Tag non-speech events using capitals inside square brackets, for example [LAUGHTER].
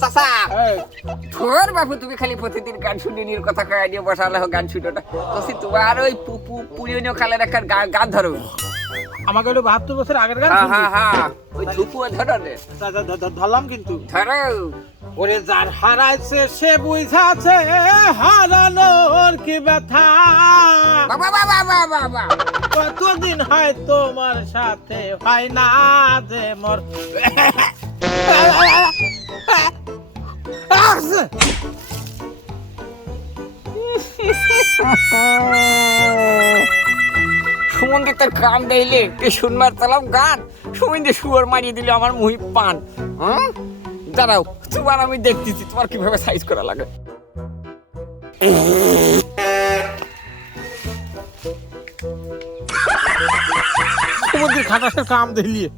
চাচা। তুমি খালি প্রতিদিন গান শুনি নির কথা কয়ে নিয়ে বসালে গান শুনোটা তো তোমার ওই পুপু পুরিয়নীয় কালের একটা গান ধরো। আমাকে ওটা বাহাত্তর বছর আগের গান হ্যাঁ হ্যাঁ ওই ধুপু ধরো ধরলাম কিন্তু। ধরো। ওরে যার হারাইছে সে বুঝাছে হারানোর কি ব্যথা। বাবা বাবা বাবা বাবা। কতদিন হয় তোমার সাথে হয় না যে মোর [LAUGHS] সুমন্দি তোর কাম দেইলে কে শুনবার তালাম গান। সুমন্দি শুয়ার মারিয়ে দিলে আমার মুহি পান। হ্যাঁ দাঁড়াও তোমার আমি দেখতেছি, তোমার কীভাবে সাইজ করা লাগে? সমুদ্রের খাটাসের কাম দিলিয়ে